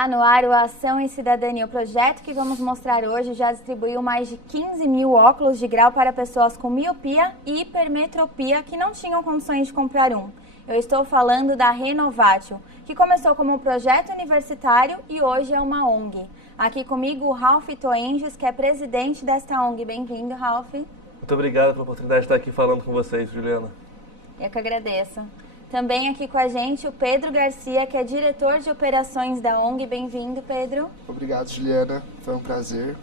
Olá, no ar o Ação e Cidadania. O projeto que vamos mostrar hoje já distribuiu mais de 15 mil óculos de grau para pessoas com miopia e hipermetropia que não tinham condições de comprar um. Eu estou falando da Renovatio, que começou como um projeto universitário e hoje é uma ONG. Aqui comigo o Ralph Toenges, que é presidente desta ONG. Bem-vindo, Ralph. Muito obrigado pela oportunidade de estar aqui falando com vocês, Juliana. Eu que agradeço. Também aqui com a gente o Pedro Garcia, que é diretor de operações da ONG. Bem-vindo, Pedro. Obrigado, Juliana. Foi um prazer.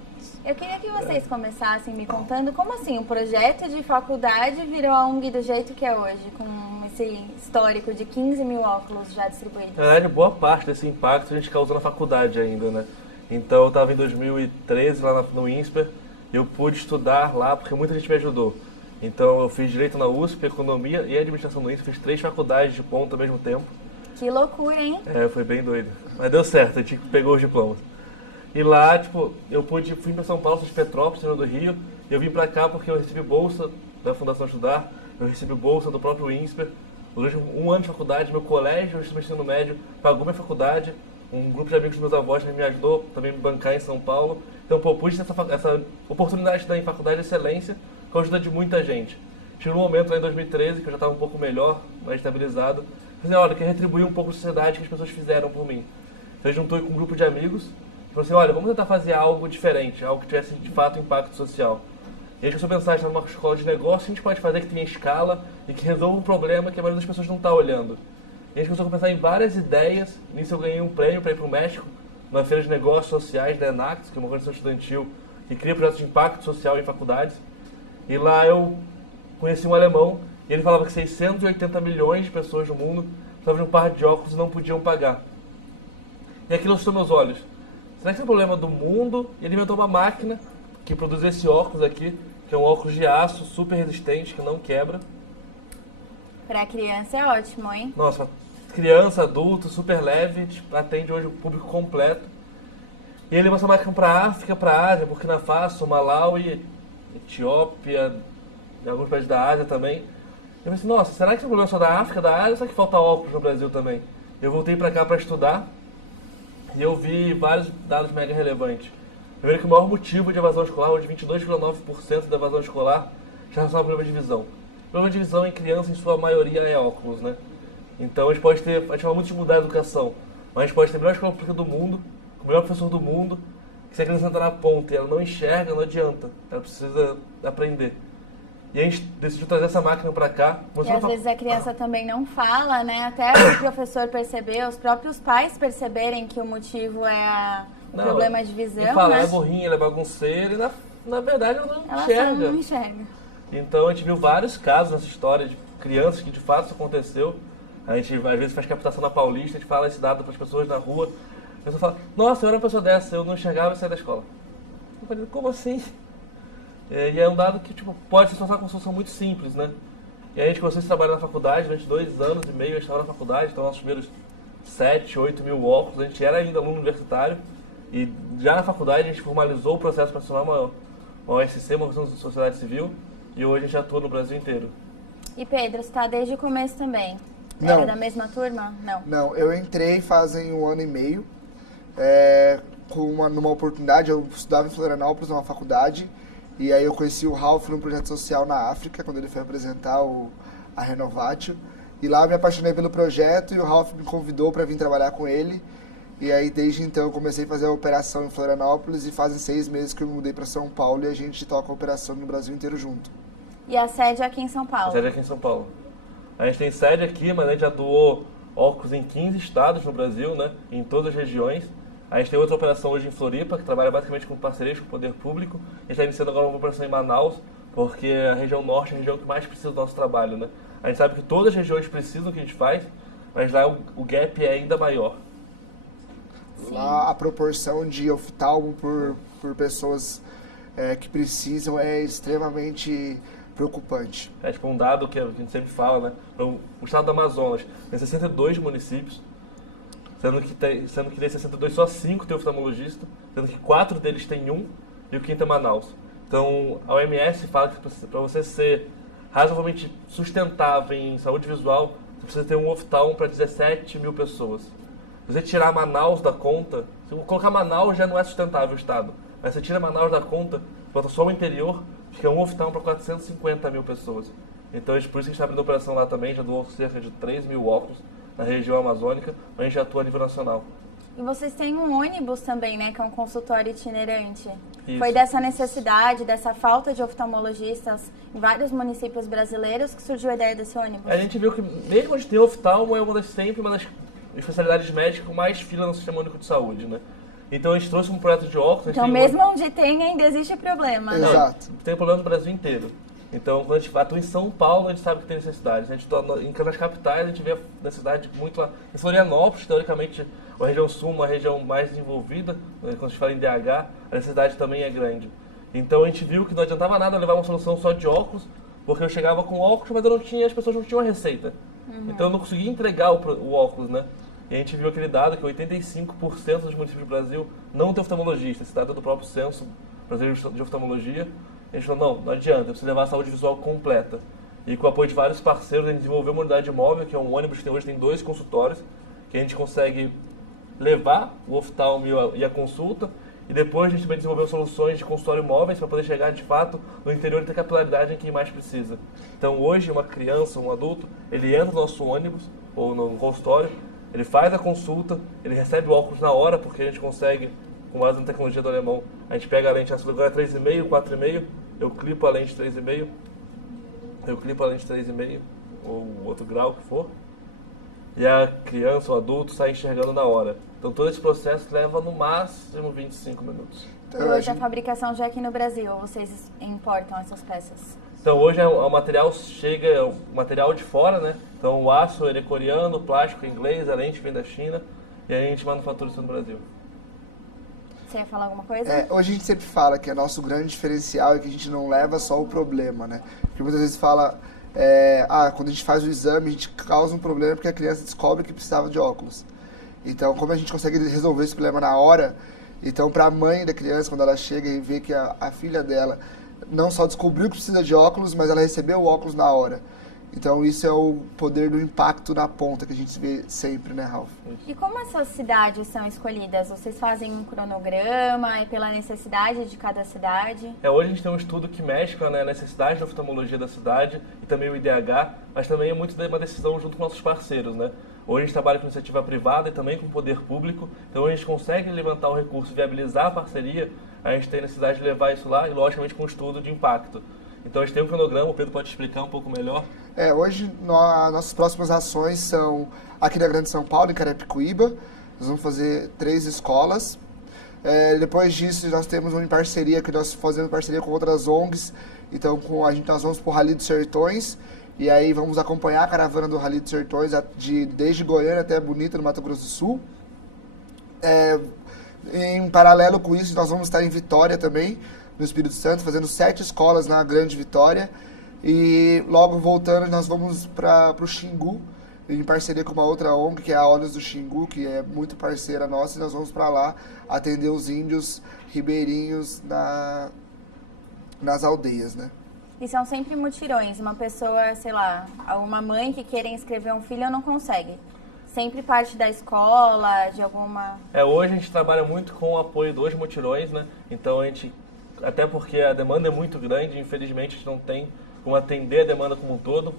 Eu queria que vocês começassem me contando como assim um projeto de faculdade virou a ONG do jeito que é hoje, com esse histórico de 15 mil óculos já distribuídos. Na verdade, boa parte desse impacto a gente causou na faculdade ainda, né? Então, eu estava em 2013 lá no INSPER e eu pude estudar lá porque muita gente me ajudou. Então, eu fiz Direito na USP, Economia e Administração no INSPER, fiz 3 faculdades de ponta ao mesmo tempo. Que loucura, hein? Foi bem doido. Mas deu certo, a gente pegou os diplomas. E lá, fui para São Paulo, sou de Petrópolis, do Rio, e eu vim para cá porque eu recebi bolsa da Fundação Estudar, eu recebi bolsa do próprio INSPER. Durante um ano de faculdade, meu colégio, o ensino médio, pagou minha faculdade. Um grupo de amigos dos meus avós me ajudou também a me bancar em São Paulo. Então, pude ter essa oportunidade de estudar em faculdade de excelência com a ajuda de muita gente. Chegou um momento lá em 2013 que eu já estava um pouco melhor, mais estabilizado. Falei, olha, eu quero retribuir um pouco a sociedade que as pessoas fizeram por mim. Então, eu juntei com um grupo de amigos e falei assim, olha, vamos tentar fazer algo diferente, algo que tivesse de fato impacto social. E a gente começou a pensar, está numa escola de negócio, a gente pode fazer que tenha escala e que resolva um problema que a maioria das pessoas não está olhando. E a gente começou a pensar em várias ideias. Nisso eu ganhei um prêmio para ir para o México, numa feira de negócios sociais da ENACS, que é uma organização estudantil que cria projetos de impacto social em faculdades. E lá eu conheci um alemão, e ele falava que 680 milhões de pessoas no mundo precisavam de um par de óculos e não podiam pagar. E aquilo assustou meus olhos. Será que é um problema do mundo? E ele inventou uma máquina que produz esse óculos aqui, que é um óculos de aço super resistente, que não quebra. Para criança é ótimo, hein? Nossa, criança, adulto, super leve, atende hoje o público completo. E ele lançou máquina para África, para Ásia, Burkina Faso, Malawi, Etiópia, e alguns países da Ásia também. Eu pensei, nossa, será que é um problema só da África, da Ásia, ou será que falta óculos no Brasil também? Eu voltei para cá para estudar e eu vi vários dados mega relevantes. Primeiro que o maior motivo de evasão escolar, hoje 22,9% da evasão escolar, já relaciona ao problema de visão. O problema de visão em criança, em sua maioria, é óculos, né? Então a gente fala muito de mudar a educação, mas a gente pode ter a melhor escola pública do mundo, com o melhor professor do mundo, que se a criança entrar na ponta e ela não enxerga, não adianta, ela precisa aprender. E a gente decidiu trazer essa máquina para cá. E às vezes a criança também não fala, né? Até o professor perceber, os próprios pais perceberem que o motivo é o problema de visão, ele fala, né? ela é burrinha, ela é bagunceira, e na verdade ela não enxerga. Ela não enxerga. Então a gente viu vários casos nessa história de crianças que de fato isso aconteceu. A gente às vezes faz captação na Paulista, a gente fala esse dado para as pessoas na rua. A pessoa fala, nossa, eu era uma pessoa dessa, eu não enxergava e saía da escola. Eu falei, como assim? E é um dado que pode se tornar uma solução muito simples, né? E a gente começou esse trabalho na faculdade, durante 2 anos e meio a gente estava na faculdade, então nossos primeiros 7, 8 mil óculos, a gente era ainda aluno universitário. E já na faculdade a gente formalizou o processo para se tornar uma OSC, uma organização de sociedade civil, e hoje a gente atua no Brasil inteiro. E Pedro, você está desde o começo também? Não. Era da mesma turma? Não. Não, eu entrei fazem 1 ano e meio, numa oportunidade, eu estudava em Florianópolis, numa faculdade, e aí eu conheci o Ralph num projeto social na África, quando ele foi apresentar a Renovatio, e lá eu me apaixonei pelo projeto e o Ralph me convidou para vir trabalhar com ele, e aí desde então eu comecei a fazer a operação em Florianópolis e fazem 6 meses que eu me mudei para São Paulo e a gente toca a operação no Brasil inteiro junto. E a sede é aqui em São Paulo? A sede é aqui em São Paulo. A gente tem sede aqui, mas a gente atuou óculos em 15 estados no Brasil, né? Em todas as regiões. A gente tem outra operação hoje em Floripa, que trabalha basicamente com parcerias com o poder público. A gente está iniciando agora uma operação em Manaus, porque a região norte é a região que mais precisa do nosso trabalho, né? A gente sabe que todas as regiões precisam do que a gente faz, mas lá o gap é ainda maior. Sim. Lá a proporção de oftalmo por pessoas que precisam é extremamente preocupante. É um dado que a gente sempre fala, né? O estado do Amazonas tem 62 municípios, sendo que desses 62 só 5 tem oftalmologista, sendo que 4 deles tem um e o quinto é Manaus. Então a OMS fala que para você ser razoavelmente sustentável em saúde visual, você precisa ter um oftalmo para 17 mil pessoas. Se você tirar Manaus da conta, se eu colocar Manaus já não é sustentável o estado, mas se você tira Manaus da conta, bota só o interior, fica um oftalmo para 450 mil pessoas. Então, por isso que a gente está abrindo operação lá também, já doou cerca de 3 mil óculos na região amazônica, mas a gente já atua a nível nacional. E vocês têm um ônibus também, né, que é um consultório itinerante. Isso. Foi dessa necessidade, dessa falta de oftalmologistas em vários municípios brasileiros que surgiu a ideia desse ônibus? A gente viu que, mesmo a gente ter oftalmo, é sempre uma das especialidades médicas com mais fila no Sistema Único de Saúde, né? Então a gente trouxe um projeto de óculos... Então mesmo onde tem, ainda existe problema, né? Exato. Tem problema no Brasil inteiro. Então, quando a gente atua em São Paulo, a gente sabe que tem necessidade. A gente atua nas capitais, a gente vê a necessidade muito lá. Em Florianópolis, teoricamente, a região sul, uma região mais desenvolvida, quando a gente fala em DH, a necessidade também é grande. Então, a gente viu que não adiantava nada levar uma solução só de óculos, porque eu chegava com óculos, mas as pessoas não tinham a receita. Então, eu não conseguia entregar o óculos, né? E a gente viu aquele dado que 85% dos municípios do Brasil não tem oftalmologista. Esse dado é do próprio Censo Brasileiro de Oftalmologia. A gente falou, não adianta, eu preciso levar a saúde visual completa. E com o apoio de vários parceiros, a gente desenvolveu uma unidade móvel, que é um ônibus que hoje tem 2 consultórios, que a gente consegue levar o oftalmo e a consulta, e depois a gente também desenvolveu soluções de consultório móveis para poder chegar de fato no interior e ter capilaridade em quem mais precisa. Então hoje uma criança, um adulto, ele entra no nosso ônibus ou no consultório, ele faz a consulta, ele recebe o óculos na hora, porque a gente consegue, com base na tecnologia do alemão, a gente pega a lente, agora é 3,5, 4,5, eu clipo a lente 3,5, ou outro grau que for, e a criança ou adulto sai enxergando na hora. Então todo esse processo leva no máximo 25 minutos. E hoje a fabricação já é aqui no Brasil, ou vocês importam essas peças? Então hoje o material chega, o material de fora, né? Então o aço ele é coreano, o plástico é inglês, a lente vem da China, e a gente manufatura isso no Brasil. Você ia falar alguma coisa? Hoje a gente sempre fala que é nosso grande diferencial é que a gente não leva só o problema, né? Porque muitas vezes fala, quando a gente faz o exame, a gente causa um problema porque a criança descobre que precisava de óculos. Então, como a gente consegue resolver esse problema na hora, então para a mãe da criança, quando ela chega e vê que a filha dela não só descobriu que precisa de óculos, mas ela recebeu o óculos na hora. Então isso é o poder do impacto na ponta que a gente vê sempre, né, Ralf? E como essas cidades são escolhidas? Vocês fazem um cronograma? É pela necessidade de cada cidade? Hoje a gente tem um estudo que mexe com a necessidade da oftalmologia da cidade e também o IDH, mas também é muito uma decisão junto com nossos parceiros, né? Hoje a gente trabalha com iniciativa privada e também com o poder público, então a gente consegue levantar o recurso, viabilizar a parceria, a gente tem necessidade de levar isso lá e logicamente com um estudo de impacto. Então a gente tem um cronograma, o Pedro pode explicar um pouco melhor. Hoje nossas próximas ações são aqui na Grande São Paulo, em Carapicuíba. Nós vamos fazer 3 escolas. Depois disso nós temos uma parceria, que nós fazemos parceria com outras ONGs. Então nós vamos para o Rally dos Sertões. E aí vamos acompanhar a caravana do Rally dos Sertões desde Goiânia até Bonito, no Mato Grosso do Sul. Em paralelo com isso, nós vamos estar em Vitória também, no Espírito Santo, fazendo 7 escolas na Grande Vitória. E logo voltando, nós vamos para o Xingu, em parceria com uma outra ONG, que é a Olhos do Xingu, que é muito parceira nossa, e nós vamos para lá atender os índios ribeirinhos nas aldeias, né? E são sempre mutirões. Uma pessoa, sei lá, uma mãe que queira inscrever um filho não consegue. Sempre parte da escola, de alguma... Hoje a gente trabalha muito com o apoio dos mutirões, né? Então a gente, até porque a demanda é muito grande, infelizmente a gente não tem como atender a demanda como um todo,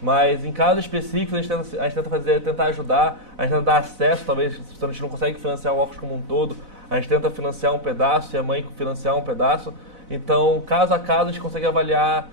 mas em casos específicos a gente tenta tentar ajudar, a gente tenta dar acesso, talvez se a gente não consegue financiar o óculos como um todo, a gente tenta financiar um pedaço e a mãe financiar um pedaço. Então, caso a caso, a gente consegue avaliar.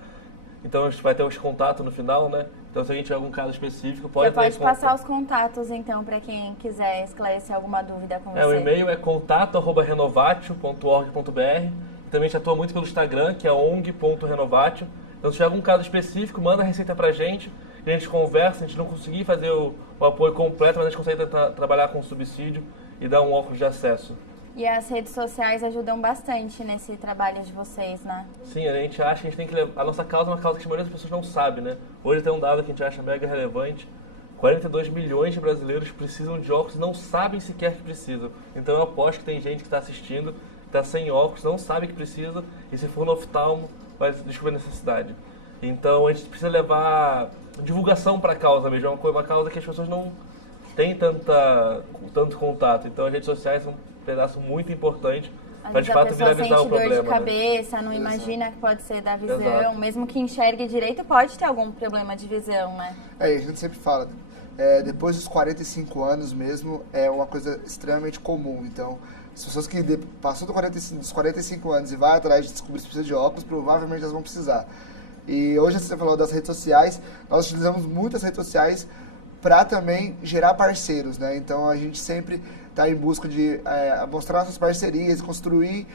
Então, a gente vai ter os contatos no final, né? Então, se a gente tiver algum caso específico, pode... Você pode passar os contatos, então, para quem quiser esclarecer alguma dúvida com você. O e-mail é contato@renovatio.org.br. Também a gente atua muito pelo Instagram, que é ong.renovatio. Então, se tiver algum caso específico, manda a receita pra gente, a gente conversa, a gente não conseguir fazer o apoio completo, mas a gente consegue trabalhar com subsídio e dar um óculos de acesso. E as redes sociais ajudam bastante nesse trabalho de vocês, né? Sim, a gente acha que a gente tem que levar... A nossa causa é uma causa que a maioria das pessoas não sabe, né? Hoje tem um dado que a gente acha mega relevante. 42 milhões de brasileiros precisam de óculos e não sabem sequer que precisam. Então eu aposto que tem gente que está assistindo, que está sem óculos, não sabe que precisa, e se for no oftalmo, vai descobrir a necessidade. Então a gente precisa levar divulgação para a causa mesmo. É uma causa que as pessoas não tem tanto contato. Então as redes sociais são um pedaço muito importante para de a fato pessoa viralizar o sente dor problema. de cabeça, não imagina que pode ser da visão, Exato. mesmo que enxergue direito, pode ter algum problema de visão, né? A gente sempre fala, depois dos 45 anos mesmo, é uma coisa extremamente comum. Então, as pessoas que passou dos 45 anos e vai atrás de descobrir se precisa de óculos, provavelmente elas vão precisar. E hoje você falou das redes sociais, nós utilizamos muitas redes sociais para também gerar parceiros, né? Então a gente sempre está em busca de mostrar nossas parcerias, construir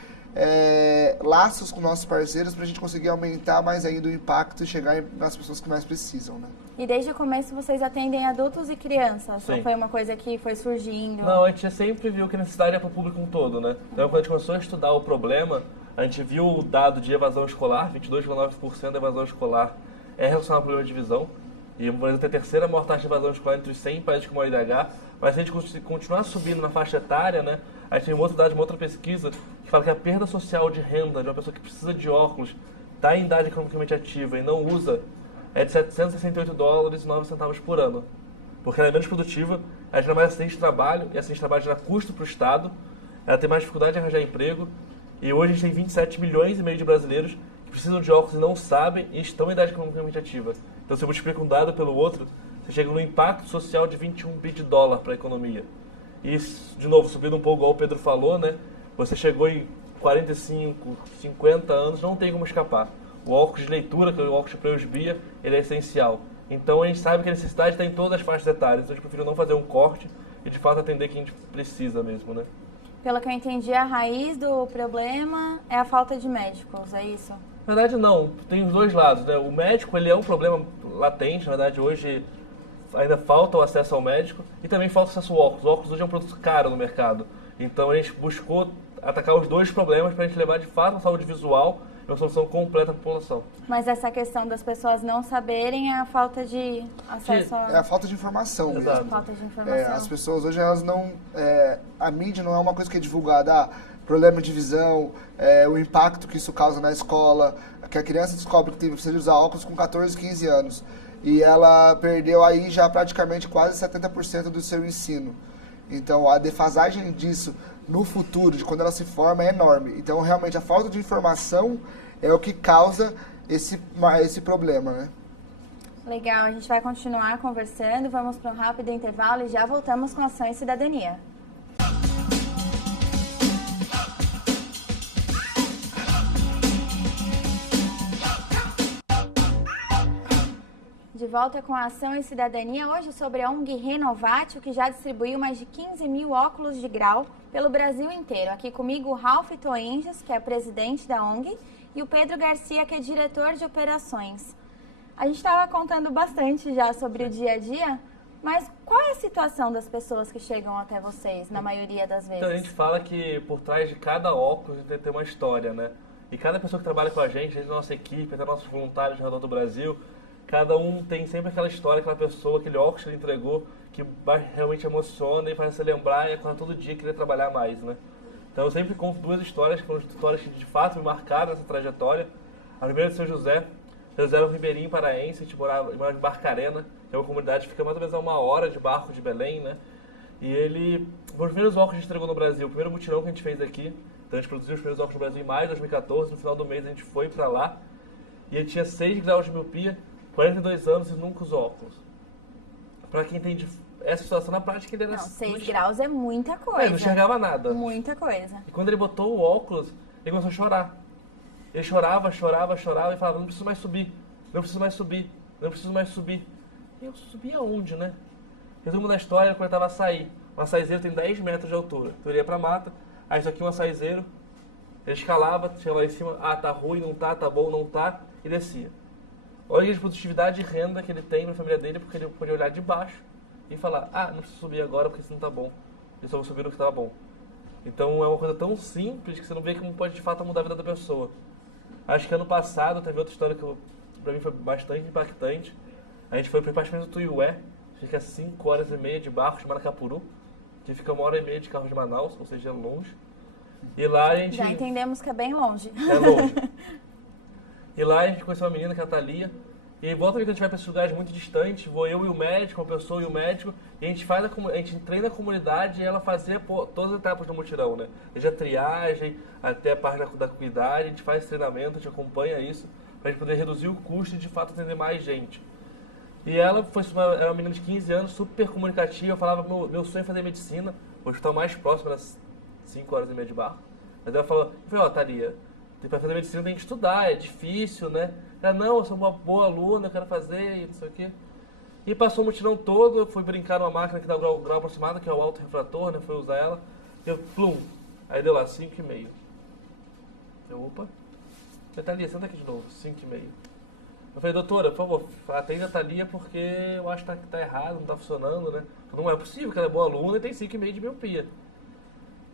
laços com nossos parceiros para a gente conseguir aumentar mais ainda o impacto e chegar nas pessoas que mais precisam, né? E desde o começo vocês atendem adultos e crianças? Sim. Ou foi uma coisa que foi surgindo? Não, a gente sempre viu que a necessidade é para o público um todo, né? Então, quando a gente começou a estudar o problema, a gente viu o dado de evasão escolar, 22,9% da evasão escolar é relacionado ao problema de visão. E o Brasil tem a terceira maior taxa de evasão escolar entre os 100 países com maior IDH. Mas se a gente continuar subindo na faixa etária, né? A gente tem uma outra dado de uma outra pesquisa que fala que a perda social de renda de uma pessoa que precisa de óculos, está em idade economicamente ativa e não usa, é de $768,09 por ano. Porque ela é menos produtiva, ela gera mais acidente de trabalho, e acidente de trabalho gera custo para o Estado, ela tem mais dificuldade de arranjar emprego, e hoje a gente tem 27 milhões e meio de brasileiros que precisam de óculos e não sabem e estão em idade economicamente ativa. Então, se você multiplica um dado pelo outro, você chega no impacto social de 21 bi de dólar para a economia. E, de novo, subindo um pouco, igual o Pedro falou, né? Você chegou em 45, 50 anos, não tem como escapar. O óculos de leitura, que é o óculos de presbia, ele é essencial. Então, a gente sabe que a necessidade está em todas as faixas etárias. Então, a gente preferiu não fazer um corte e, de fato, atender quem a gente precisa mesmo, né? Pelo que eu entendi, a raiz do problema é a falta de médicos, é isso? Na verdade, não. Tem os dois lados, né? O médico, ele é um problema latente. Na verdade, hoje ainda falta o acesso ao médico e também falta o acesso ao óculos. O óculos hoje é um produto caro no mercado. Então, a gente buscou atacar os dois problemas para a gente levar, de fato, a saúde visual e uma solução completa à população. Mas essa questão das pessoas não saberem é a falta de acesso É a falta de informação mesmo. Exato. falta de informação. As pessoas hoje, elas não... a mídia não é uma coisa que é divulgada. Problema de visão, o impacto que isso causa na escola, que a criança descobre que precisa usar óculos com 14, 15 anos. E ela perdeu aí já praticamente quase 70% do seu ensino. Então, a defasagem disso no futuro, de quando ela se forma, é enorme. Então, realmente, a falta de informação é o que causa esse problema, né? Legal, a gente vai continuar conversando, vamos para um rápido intervalo e já voltamos com Ação e Cidadania. De volta com a Ação e Cidadania, hoje sobre a ONG Renovatio, que já distribuiu mais de 15 mil óculos de grau pelo Brasil inteiro. Aqui comigo o Ralph Toenges, que é presidente da ONG, e o Pedro Garcia, que é diretor de operações. A gente estava contando bastante já sobre o dia a dia, mas qual é a situação das pessoas que chegam até vocês, na maioria das vezes? Então, a gente fala que por trás de cada óculos tem uma história, né? E cada pessoa que trabalha com a gente, desde a nossa equipe, até nossos voluntários ao redor do Brasil, cada um tem sempre aquela história, aquela pessoa, aquele óculos que ele entregou, que realmente emociona e faz você lembrar e acordar todo dia querer trabalhar mais, né? Então eu sempre conto duas histórias, que foram histórias que de fato me marcaram essa trajetória. A primeira é do seu José. O José era um ribeirinho paraense, a gente morava em Barcarena, que é uma comunidade que fica mais ou menos a 1 hora de barco de Belém, né? E ele, foi os primeiros óculos que a gente entregou no Brasil, o primeiro mutirão que a gente fez aqui. Então a gente produziu os primeiros óculos no Brasil em maio de 2014, no final do mês a gente foi pra lá. E ele tinha 6 graus de miopia, 42 anos e nunca usou óculos. Pra quem tem essa situação na prática, ele era... Não, 6 graus é muita coisa. Ele não enxergava nada. Muita coisa. E quando ele botou o óculos, ele começou a chorar. Ele chorava e falava, não preciso mais subir, não preciso mais subir, não preciso mais subir. E eu subia aonde, né? Resumo da história, ele começava a sair. Um açaizeiro tem 10 metros de altura. Então ele ia pra mata, aí isso aqui é um açaizeiro, ele escalava, chegava lá em cima, tá ruim, não tá bom, não tá, e descia. Olha a produtividade e renda que ele tem na família dele, porque ele pode olhar de baixo e falar, não preciso subir agora porque isso não tá bom. Eu só vou subir no que tá bom. Então é uma coisa tão simples que você não vê como pode de fato mudar a vida da pessoa. Acho que ano passado teve outra história que pra mim foi bastante impactante. A gente foi para o embaixamento do Tuiué, fica 5 horas e meia de barco de Maracapuru, que fica 1 hora e meia de carro de Manaus, ou seja, é longe. E lá a gente... Já entendemos que é bem longe. É longe. E lá a gente conheceu uma menina, que é a Thalia, E volta quando a gente vai para esses lugares muito distantes, vou eu e o médico, uma pessoa e o médico, e a gente a gente treina a comunidade e ela fazia todas as etapas do mutirão, né? Desde a triagem até a parte da cuidade, a gente faz treinamento, a gente acompanha isso, para a gente poder reduzir o custo e de fato atender mais gente. E ela era uma menina de 15 anos, super comunicativa, eu falava, meu sonho é fazer medicina, o hospital mais próximo era 5 horas e meia de barco. Mas ela falou, Thalia, para fazer medicina tem que estudar, é difícil, né? Ela, não, eu sou uma boa aluna, eu quero fazer, e não sei o quê. E passou o mutirão todo, eu fui brincar numa máquina que dá o grau aproximado, que é o autorrefrator, né? Fui usar ela, eu, plum, aí deu lá, 5,5. Eu, opa, Thalia, senta aqui de novo, 5,5. Eu falei, doutora, por favor, atenda a Thalia porque eu acho que tá errado, não tá funcionando, né? Não é possível que ela é boa aluna e tem 5,5 de miopia.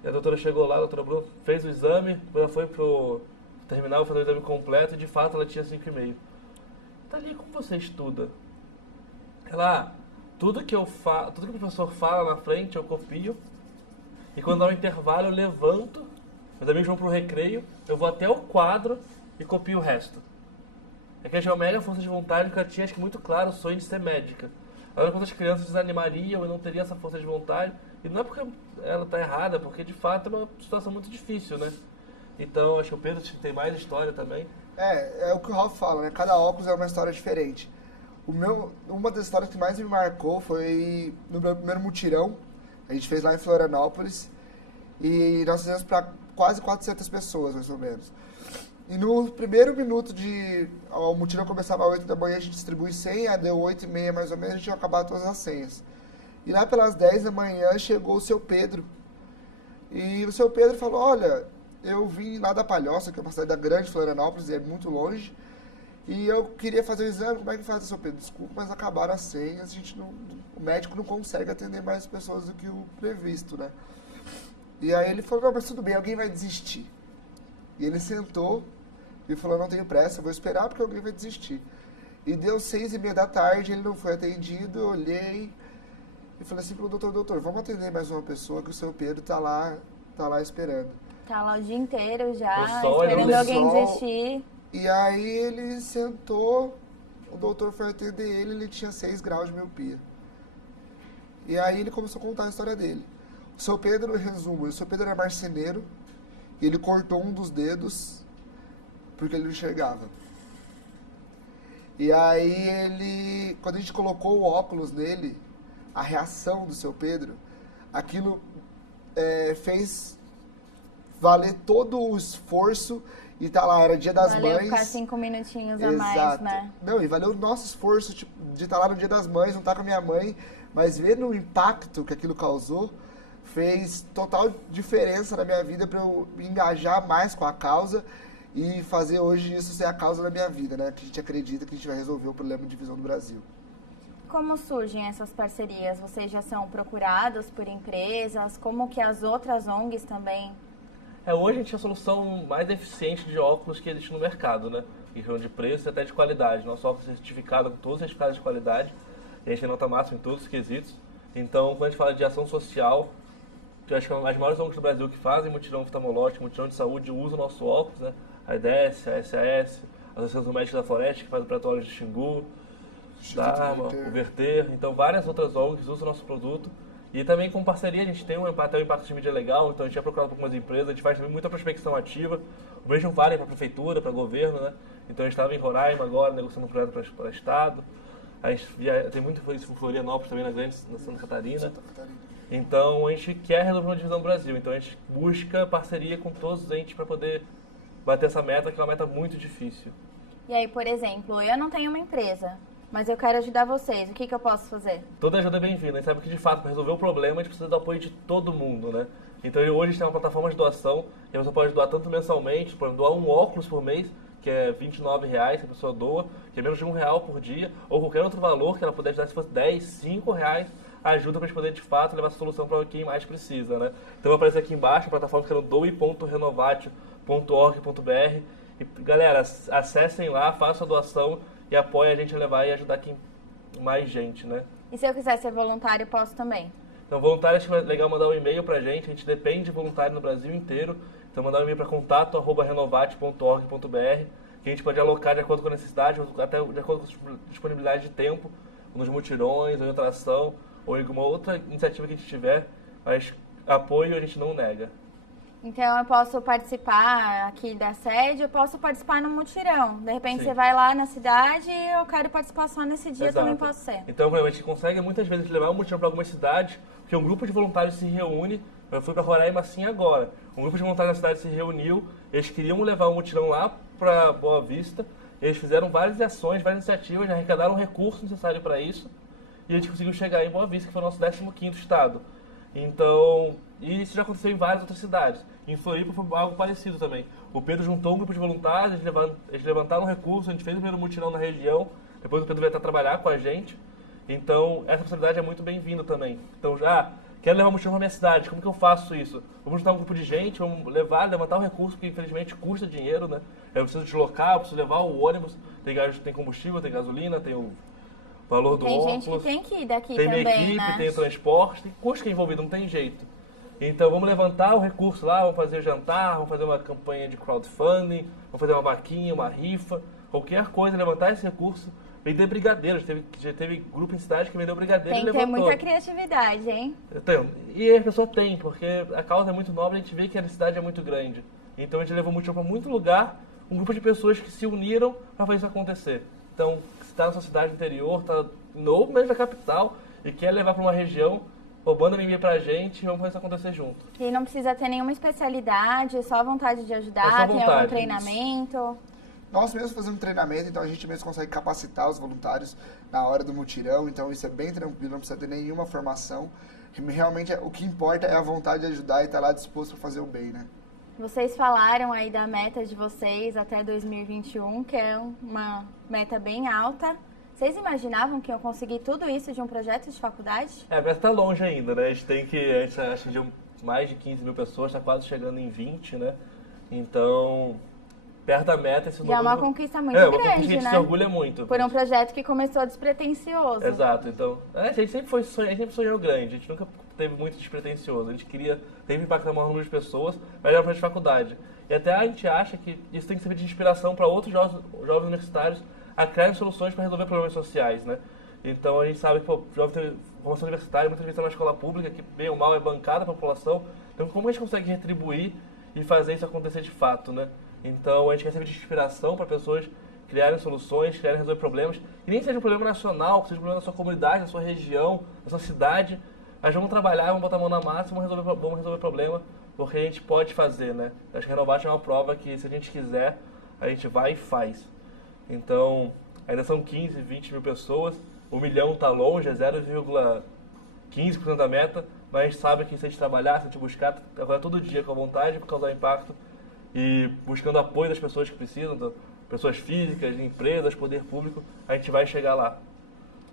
E a doutora chegou lá, a doutora Bruna fez o exame, ela foi pro terminal, fazer o exame completo e de fato ela tinha 5,5. Thalia, como você estuda? Ela, tudo que o professor fala na frente eu copio e quando dá um intervalo eu levanto, meus amigos vão pro recreio, eu vou até o quadro e copio o resto. É que ela tinha uma mega força de vontade, porque ela tinha, acho que muito claro, o sonho de ser médica. Agora, quando as crianças desanimariam e não teriam essa força de vontade, e não é porque ela está errada, porque de fato é uma situação muito difícil, né? Então, acho que o Pedro tem mais história também. É o que o Ralf fala, né? Cada óculos é uma história diferente. Uma das histórias que mais me marcou foi no meu primeiro mutirão. A gente fez lá em Florianópolis e nós fizemos para quase 400 pessoas, mais ou menos. E no primeiro minuto o mutirão começava às 8 da manhã, a gente distribui senha, deu 8h30 mais ou menos, a gente tinha acabado todas as senhas. E lá pelas 10 da manhã chegou o seu Pedro. E o seu Pedro falou, olha, eu vim lá da Palhoça, que é uma cidade da grande Florianópolis, e é muito longe, e eu queria fazer o exame, como é que faz, seu Pedro? Desculpa, mas acabaram as senhas, o médico não consegue atender mais pessoas do que o previsto, né? E aí ele falou, não, mas tudo bem, alguém vai desistir. E ele sentou e falou, não tenho pressa, vou esperar porque alguém vai desistir. E deu 6h30 da tarde, ele não foi atendido, eu olhei e falei assim pro doutor, vamos atender mais uma pessoa que o seu Pedro tá lá esperando. Tá lá o dia inteiro já, sol, esperando alguém desistir. E aí ele sentou, o doutor foi atender ele tinha 6 graus de miopia. E aí ele começou a contar a história dele. O seu Pedro, em resumo, o seu Pedro era marceneiro, e ele cortou um dos dedos porque ele não enxergava. E aí quando a gente colocou o óculos nele, a reação do seu Pedro, aquilo fez valer todo o esforço e tá lá, era dia das mães. Valeu ficar 5 minutinhos a mais, né? Não, e valeu o nosso esforço de estar lá no dia das mães, não estar com a minha mãe, mas ver no impacto que aquilo causou, fez total diferença na minha vida para eu me engajar mais com a causa e fazer hoje isso ser a causa da minha vida, né? Que a gente acredita que a gente vai resolver o problema de visão do Brasil. Como surgem essas parcerias? Vocês já são procurados por empresas? Como que as outras ONGs também? Hoje a gente tem a solução mais eficiente de óculos que existe no mercado, né? Em questão de preço e até de qualidade. Nosso óculos é certificado com todos os certificados de qualidade. E a gente tem nota máxima em todos os quesitos. Então, quando a gente fala de ação social, que eu acho que as maiores ONGs do Brasil que fazem mutirão oftalmológico, mutirão de saúde, usam o nosso óculos, né? A IDES, a SAS, a Associação Médica da Floresta, que faz o Pretório de Xingu, o Verter. Então, várias outras ONGs usam o nosso produto. E também com parceria, a gente tem até um impacto de mídia legal, então a gente é procurado por algumas empresas, a gente faz também muita prospecção ativa. O mesmo vale para a prefeitura, para o governo, né? Então a gente estava em Roraima agora, negociando um projeto para o Estado. A gente tem muito isso em Florianópolis também, na Santa Catarina. Então a gente quer resolver uma divisão do Brasil, então a gente busca parceria com todos os entes para poder bater essa meta, que é uma meta muito difícil. E aí, por exemplo, eu não tenho uma empresa, mas eu quero ajudar vocês. O que eu posso fazer? Toda ajuda é bem-vinda. A gente sabe que, de fato, para resolver o problema, a gente precisa do apoio de todo mundo, né? Então, hoje a gente tem uma plataforma de doação, que você pode doar tanto mensalmente, por exemplo, doar um óculos por mês, que é R$29 que a pessoa doa, que é menos de R$1 por dia, ou qualquer outro valor que ela puder dar, se fosse 10, R$5, ajuda para a gente poder, de fato, levar essa solução para quem mais precisa, né? Então, vai aparecer aqui embaixo a plataforma que é no doe.renovatio.org.br. E, galera, acessem lá, façam a doação e apoiem a gente a levar e ajudar mais gente, né? E se eu quiser ser voluntário, posso também? Então, voluntário, acho que é legal mandar um e-mail pra gente. A gente depende de voluntário no Brasil inteiro. Então, mandar um e-mail para contato@renovate.org.br, que a que a gente pode alocar de acordo com a necessidade, ou até de acordo com a disponibilidade de tempo, nos mutirões, ou em outra ação, ou em alguma outra iniciativa que a gente tiver, mas apoio a gente não nega. Então eu posso participar aqui da sede, eu posso participar no mutirão. De repente Sim. você vai lá na cidade e eu quero participar só nesse dia, Exato. também posso ser. Então, a gente consegue muitas vezes levar um mutirão para algumas cidades, porque um grupo de voluntários se reúne. Eu fui para Roraima assim agora. Um grupo de voluntários na cidade se reuniu, eles queriam levar um mutirão lá para Boa Vista, eles fizeram várias ações, várias iniciativas, arrecadaram o recurso necessário para isso, e a gente conseguiu chegar em Boa Vista, que foi o nosso 15º estado. Então, e isso já aconteceu em várias outras cidades. Em Floripa foi algo parecido também. O Pedro juntou um grupo de voluntários, eles levantaram um recurso, a gente fez o primeiro mutirão na região, depois o Pedro veio até trabalhar com a gente. Então, essa possibilidade é muito bem-vinda também. Então, quero levar um mutirão para minha cidade, como que eu faço isso? Vamos juntar um grupo de gente, vamos levantar o recurso, que infelizmente custa dinheiro, né? Eu preciso deslocar, eu preciso levar o ônibus, tem combustível, tem gasolina, tem o valor do óculos. Tem gente que tem que ir daqui tem também, minha equipe, né? tem o transporte, tem custo que é envolvido, não tem jeito. Então vamos levantar o recurso lá, vamos fazer o jantar, vamos fazer uma campanha de crowdfunding, vamos fazer uma vaquinha, uma rifa, qualquer coisa, levantar esse recurso, vender brigadeiro. Já teve grupo em cidade que vendeu brigadeiro Tem e que ter levantou. muita criatividade, hein? Então, e a pessoa tem, porque a causa é muito nobre, a gente vê que a necessidade é muito grande. Então a gente levou muito para muito lugar, um grupo de pessoas que se uniram para fazer isso acontecer. Então, se está na sua cidade interior, está no mesmo da capital e quer levar para uma região, roubando e pra gente, vamos fazer isso acontecer junto. E não precisa ter nenhuma especialidade, só vontade de ajudar, só tem vontade, algum treinamento. Nós mesmos fazemos treinamento, então a gente mesmo consegue capacitar os voluntários na hora do mutirão, então isso é bem tranquilo, não precisa ter nenhuma formação. Realmente o que importa é a vontade de ajudar e estar lá disposto para fazer o bem, né? Vocês falaram aí da meta de vocês até 2021, que é uma meta bem alta. Vocês imaginavam que iam conseguir tudo isso de um projeto de faculdade? Mas está longe ainda, né? A gente acha de mais de 15 mil pessoas, está quase chegando em 20, né? Então, perto da meta, esse número... Já é uma conquista muito uma grande, conquista que a gente né? se orgulha muito. Por um projeto que começou despretensioso. Exato, então, a gente sempre sonhou grande, a gente nunca teve muito despretensioso, a gente teve impacto no maior número de pessoas, mas era um projeto de faculdade. E até a gente acha que isso tem que servir de inspiração para outros jovens universitários a criar soluções para resolver problemas sociais, né? Então a gente sabe que o jovem tem formação universitária, muitas vezes está na escola pública, que bem ou mal é bancada a população, então como a gente consegue retribuir e fazer isso acontecer de fato, né? Então a gente quer servir de inspiração para pessoas criarem soluções, criarem resolver problemas, e nem seja um problema nacional, que seja um problema na sua comunidade, na sua região, na sua cidade, mas vamos trabalhar, vamos botar a mão na massa, vamos resolver problema, porque a gente pode fazer, né? Acho que a Renovat é uma prova que se a gente quiser, a gente vai e faz. Então, ainda são 15, 20 mil pessoas, 1 milhão está longe, é 0,15% da meta, mas a gente sabe que se a gente trabalhar, se a gente buscar, trabalhar todo dia com a vontade para causar impacto e buscando apoio das pessoas que precisam, pessoas físicas, empresas, poder público, a gente vai chegar lá.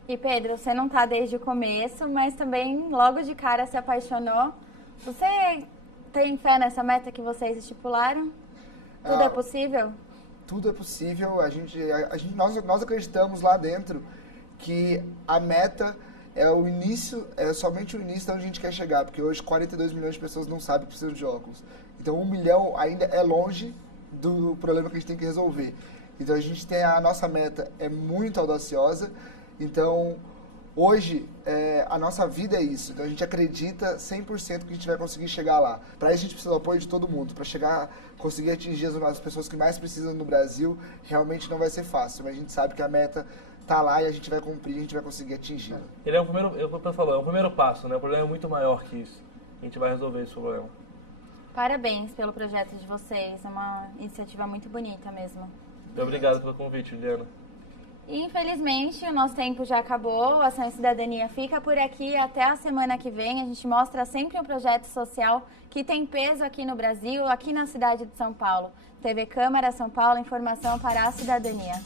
E Pedro, você não está desde o começo, mas também logo de cara se apaixonou. Você tem fé nessa meta que vocês estipularam? Tudo é possível? Tudo é possível, nós acreditamos lá dentro que a meta é o início, é somente o início de onde a gente quer chegar, porque hoje 42 milhões de pessoas não sabem que precisam de óculos. Então 1 milhão ainda é longe do problema que a gente tem que resolver. Então a nossa meta é muito audaciosa, então hoje a nossa vida é isso, então a gente acredita 100% que a gente vai conseguir chegar lá. Para isso a gente precisa do apoio de todo mundo, para conseguir atingir as pessoas que mais precisam no Brasil, realmente não vai ser fácil, mas a gente sabe que a meta está lá e a gente vai cumprir, a gente vai conseguir atingir. Ele é o primeiro passo, né? O problema é muito maior que isso. A gente vai resolver esse problema. Parabéns pelo projeto de vocês, é uma iniciativa muito bonita mesmo. Muito obrigado pelo convite, Juliana. E, infelizmente, o nosso tempo já acabou, a Ação e Cidadania fica por aqui. Até a semana que vem, a gente mostra sempre um projeto social que tem peso aqui no Brasil, aqui na cidade de São Paulo. TV Câmara São Paulo, informação para a cidadania.